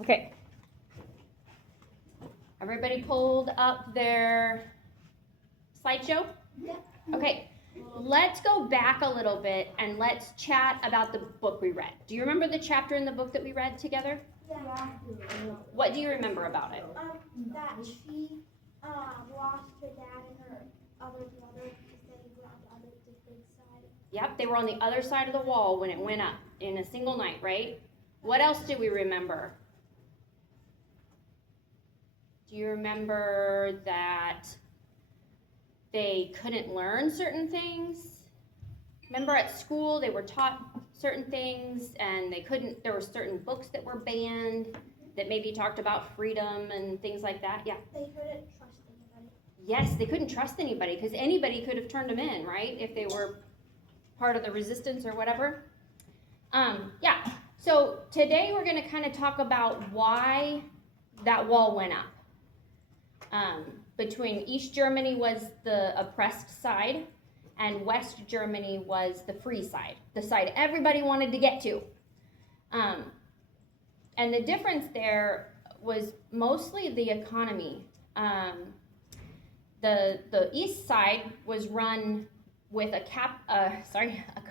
Okay. Everybody pulled up their slideshow? Yeah. Okay. Let's go back a little bit and let's chat about the book we read. Do you remember the chapter in the book that we read together? Yeah. What do you remember about it? That she lost her dad and her other brother because they were on the other side. Yep, they were on the other side of the wall when it went up in a single night, right? What else do we remember? Do you remember that they couldn't learn certain things? Remember at school they were taught certain things and there were certain books that were banned that maybe talked about freedom and things like that? Yeah. They couldn't trust anybody. Yes, they couldn't trust anybody because anybody could have turned them in, right? If they were part of the resistance or whatever. Yeah, so today we're going to kind of talk about why that wall went up. Between East Germany was the oppressed side and West Germany was the free side, the side everybody wanted to get to. And the difference there was mostly the economy. The East side was run with a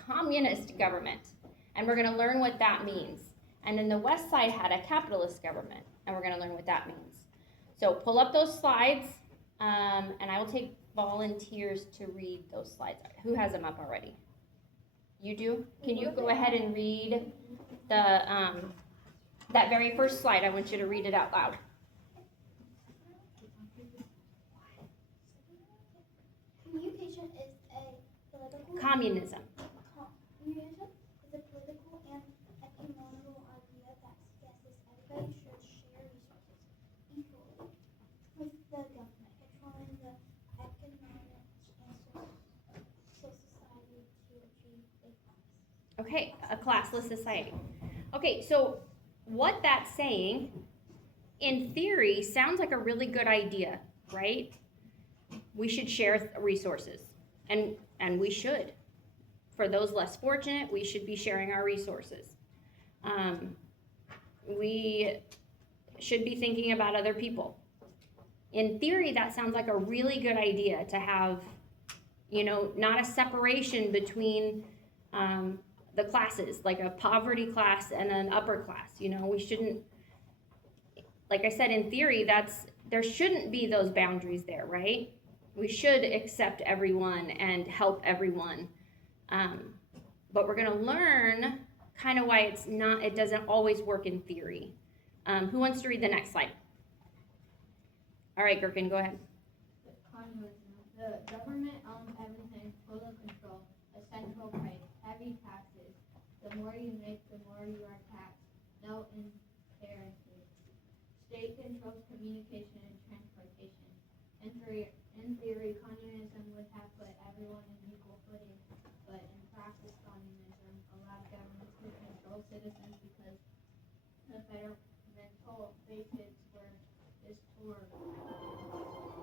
communist government, and we're going to learn what that means. And then the West side had a capitalist government, and we're going to learn what that means. So pull up those slides, and I will take volunteers to read those slides. Who has them up already? You do? Can you go ahead and read the that very first slide? I want you to read it out loud. Communication is a political. Communism. Communism is a political and economical idea that suggests everybody should share resources equally with the government, controlling the economic and social society to achieve a class. Okay, a classless society. Okay, so what that's saying, in theory, sounds like a really good idea, right? We should share resources, and we should. For those less fortunate, we should be sharing our resources. We should be thinking about other people. In theory, that sounds like a really good idea to have, not a separation between the classes, like a poverty class and an upper class. We shouldn't, like I said, in theory, there shouldn't be those boundaries there, right? We should accept everyone and help everyone. But we're going to learn kind of why it doesn't always work in theory. Who wants to read the next slide? All right, Gherkin, go ahead. Communism. The government owns everything, total control, a central price, heavy taxes. The more you make, the more you are taxed. No inheritance. State controls communication and transportation. In theory, communism would have put everyone in equal footing, but in practice, communism allowed governments to control citizens because the federal basis is for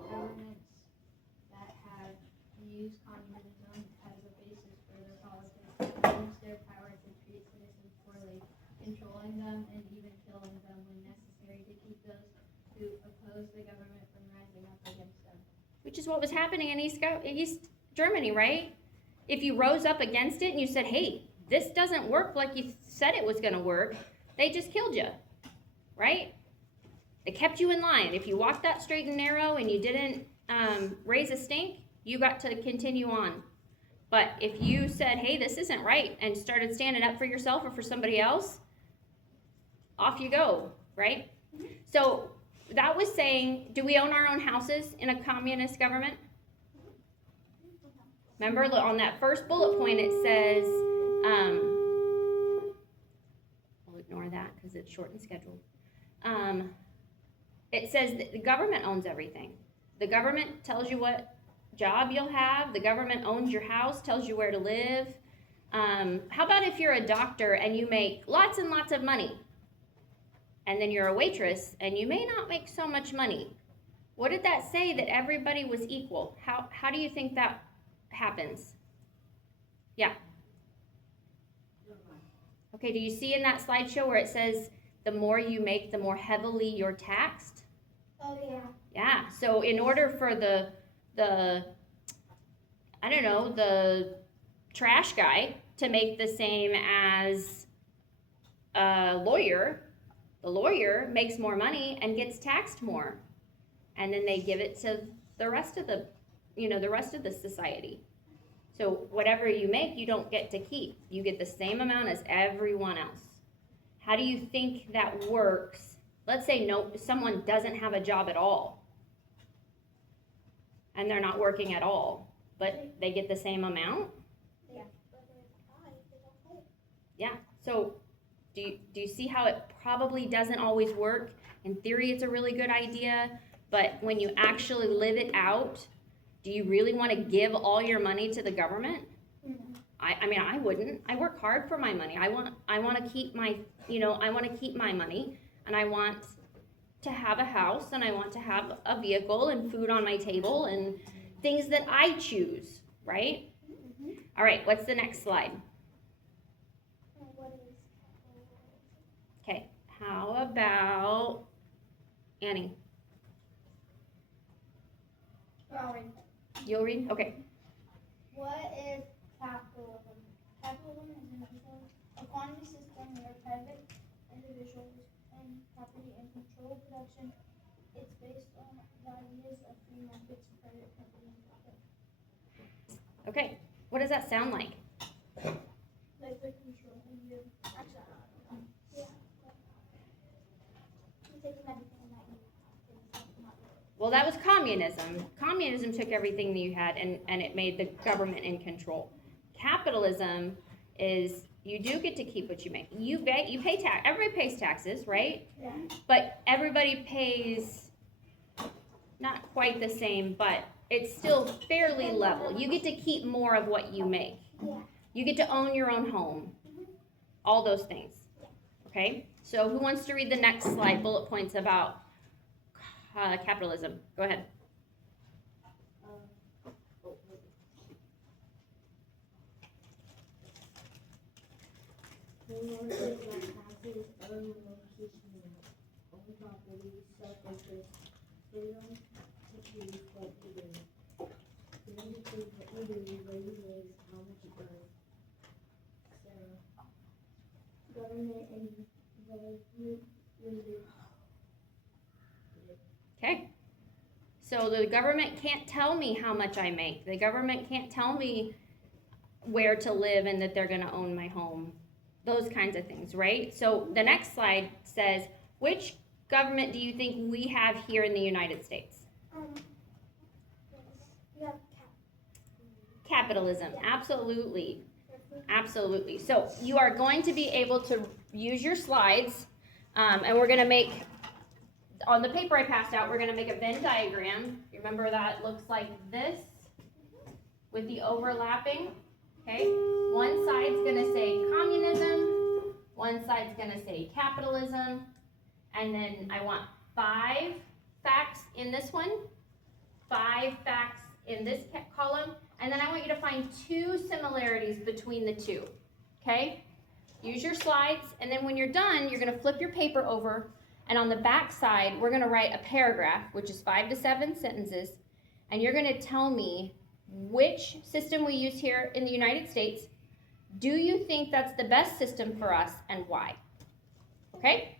governments that have used communism as a basis for their politics to use their power to treat citizens poorly, controlling them and even killing them when necessary to keep those who oppose the government from rising up against them. Which is what was happening in East Germany, right? If you rose up against it and you said, hey, this doesn't work like you said it was going to work, they just killed you, right? They kept you in line. If you walked that straight and narrow and you didn't raise a stink, you got to continue on. But if you said, hey, this isn't right, and started standing up for yourself or for somebody else, off you go, right? So that was saying, do we own our own houses in a communist government? Remember on that first bullet point it says, we'll ignore that because it's short and scheduled. It says that the government owns everything. The government tells you what job you'll have. The government owns your house, tells you where to live. How about if you're a doctor and you make lots and lots of money? And then you're a waitress and you may not make so much money. What did that say? That everybody was equal. How do you think that happens? Yeah. Okay, do you see in that slideshow where it says the more you make, the more heavily you're taxed? Oh, yeah. Yeah, so in order for the I don't know, the trash guy to make the same as a lawyer, the lawyer makes more money and gets taxed more. And then they give it to the rest of the, the rest of the society. So whatever you make, you don't get to keep. You get the same amount as everyone else. How do you think that works? Let's say someone doesn't have a job at all. And they're not working at all, but they get the same amount? Yeah. But if they don't pay. Yeah. So do you see how it probably doesn't always work? In theory, it's a really good idea, but when you actually live it out, do you really want to give all your money to the government? Mm-hmm. I mean, I wouldn't. I work hard for my money. I want to keep my, I want to keep my money, and I want to have a house, and I want to have a vehicle and food on my table and things that I choose, right? Mm-hmm. All right, what's the next slide? What is capitalism? Okay, how about Annie? You'll read? Okay. What is capitalism? Capitalism is an economic system where private individuals own property and control production. It's based on the ideas of free markets, private company, and profit. Okay, what does that sound like? Like the control and you actually, Yeah. You're taking everything that you have. Well, that was communism. Communism took everything that you had and it made the government in control. Capitalism is you do get to keep what you make. You pay tax. Everybody pays taxes, right? Yeah. But everybody pays not quite the same, but it's still fairly level. You get to keep more of what you make. Yeah. You get to own your own home. All those things. Okay? So who wants to read the next slide, bullet points about capitalism? Go ahead. taxes, own property, self-interest, freedom to choose what to do. You only choose what you do, where you live, how much you earn. So, government involvement. Okay. So the government can't tell me how much I make. The government can't tell me where to live and that they're going to own my home. Those kinds of things, right? So the next slide says, which government do you think we have here in the United States? You have Capitalism, absolutely. Absolutely. So you are going to be able to use your slides, and we're going to make, on the paper I passed out, we're going to make a Venn diagram. Remember that looks like this with the overlapping, okay? One side's going to say communism, one side's going to say capitalism, and then I want 5 facts in this one, 5 facts in this column, and then I want you to find 2 similarities between the two, okay? Use your slides, and then when you're done, you're going to flip your paper over, and on the back side, we're going to write a paragraph, which is 5 to 7 sentences, and you're going to tell me which system we use here in the United States. Do you think that's the best system for us, and why? Okay?